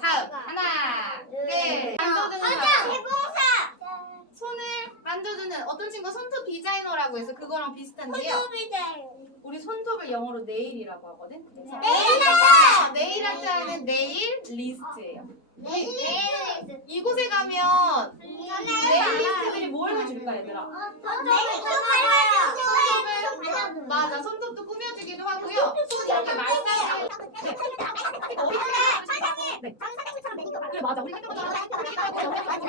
자, 다음. 하나, 둘. 만져주는 가자 사람. 해봉사 손을 만져주는 어떤 친구가 손톱 디자이너라고 해서 그거랑 비슷한데요. 호비들 우리 손톱을 영어로 네일이라고 하거든. 그래서 네일아트! 네일 아트하는 네일 리스트예요. 내일 이곳에 가면 네일 리스트들이 뭘 해줄까 얘들아? 손톱을 맞아, 손톱도 꾸며주기도 하고요. 손 이렇게 말싸움. 네. 그래 맞아, 우리 학교 가서 디자이너라고 하는 미용사였어요. 그리고 이거 어, 제작진?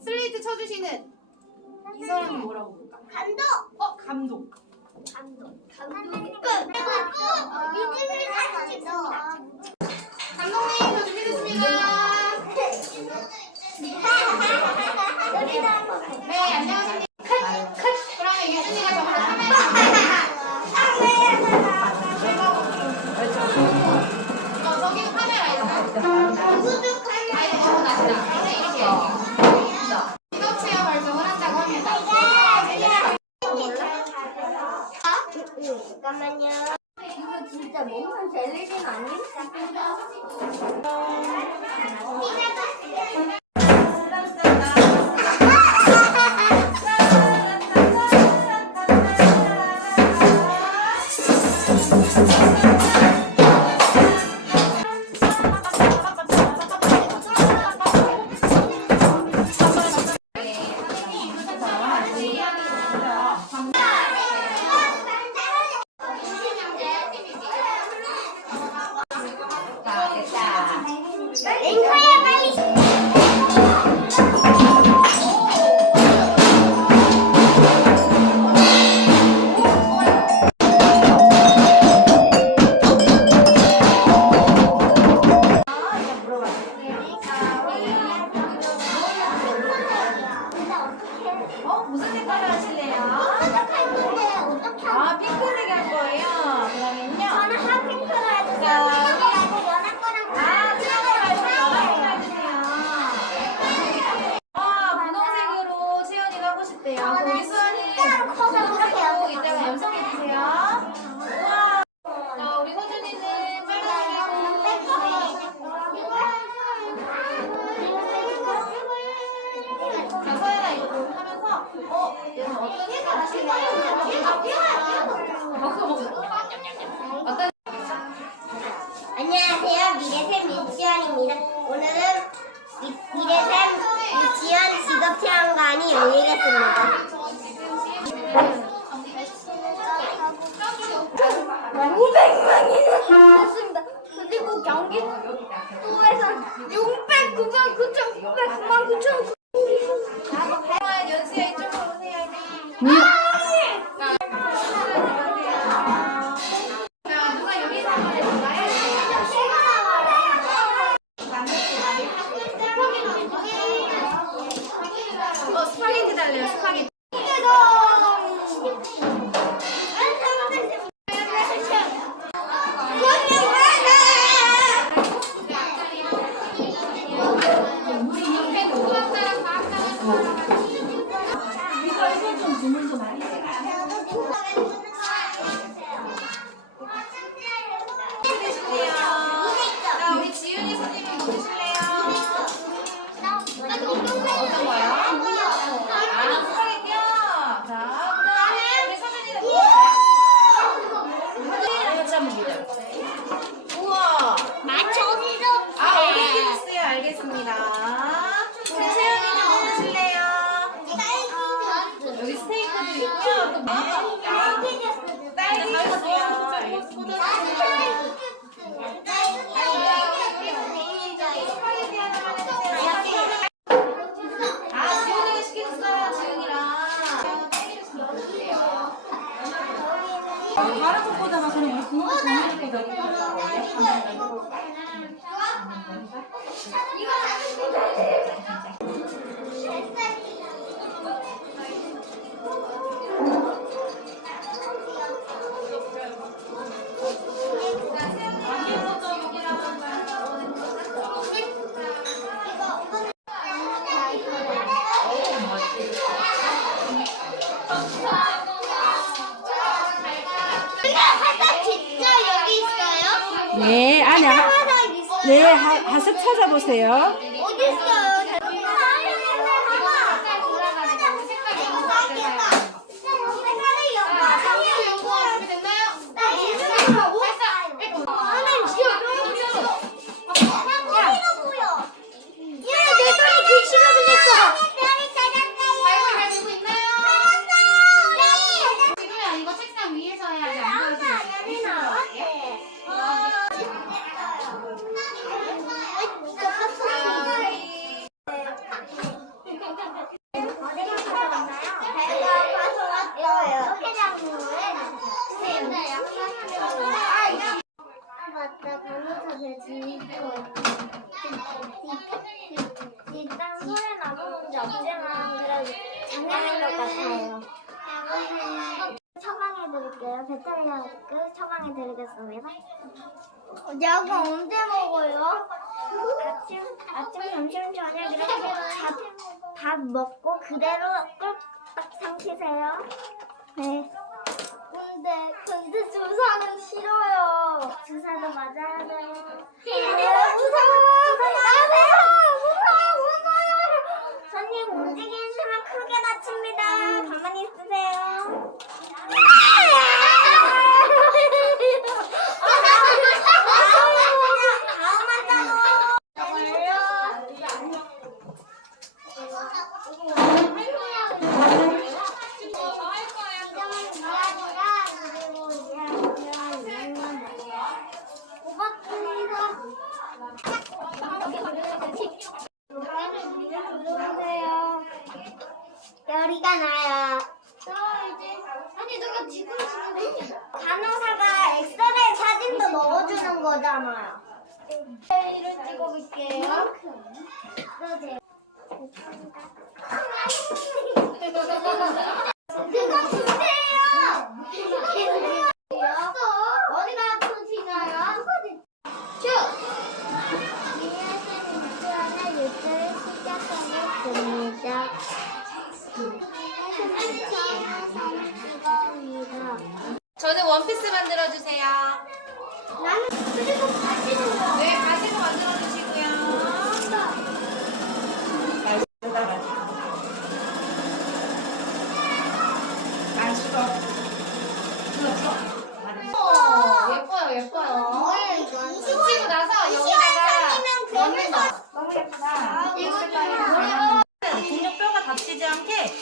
슬레이트 쳐주시는 이 사람이 뭐라고 부를까? 감독! 어, 감독. 감독. 감독. 끝. 유튜브에 사진 찍습니다. 감독님, 저 준비됐습니다. 네, 안녕하십니까. 젤리진 아니? 안녕하세요. 미래샘 유치원입니다. 오늘은 미, 미래샘 유치원 직업 체험관이 열리겠습니다. 500명이나 됐습니다. 그리고 경기도에서 600, 900, 9,900, 9만 9 다. 아. 다른 우리 부모님 정리할 거다. 이거 하냐? 네, 예, 하, 하석 찾아보세요. 어딨어요? 같아요. 처방해드릴게요. 배탈약을 처방해드리겠습니다. 약을 언제 먹어요? 아침, 아침, 점심, 저녁 이렇게 밥, 밥 먹고 그대로 꿀딱 삼키세요. 네. 근데 근데 주사는 싫어요. 주사도 맞아야 돼요. 무서워. 무서워. 무서워. 무서워. 손님 움직이시면 크게 다칩니다. 가만히 있으세요. 다음 환자로. 열이가 나요. 아니 누가 지금 간호사가 엑스레이 사진도 넣어주는 거잖아요. 이를 찍어볼게요. 그거 주세요. 어디가 아프시나요? 큐. 이해하는 유튜브를 시작하겠습니다. 저는 원피스 만들어 주세요. 나는 그리고 바지는 거. 네, 바지도 만들어 주시고요. 오, 예뻐요, 예뻐요. 뭐예요 이거? 붙이고 나서 여기다가 넣는 거. 너무 예쁘다. 이거 동력 뼈가 다치지 않게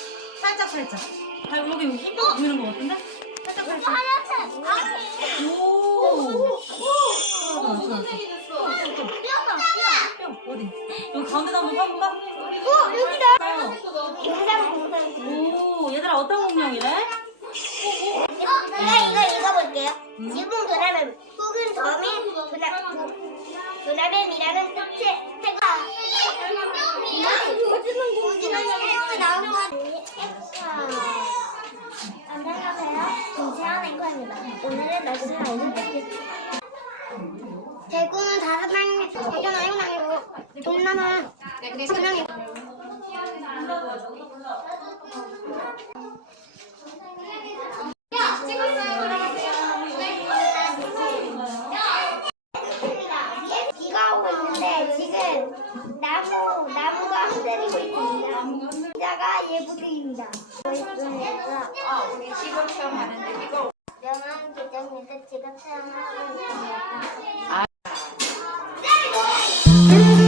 살짝 살짝. 발 여기 힘 보이는 거 같은데? 고지는 나온. 오늘의 날씨를 알려드릴게요. 대구는 다섯 명이 대구는 일곱 명이고 동남은 두 명이고 야, 찍었어요. 비가 오고 있는데 지금 나무 나무가 흔들리고 있습니다. 기자가 예부등입니다. 있습니다. 아, 우리 시범 시험 하는데 이거 명함 기자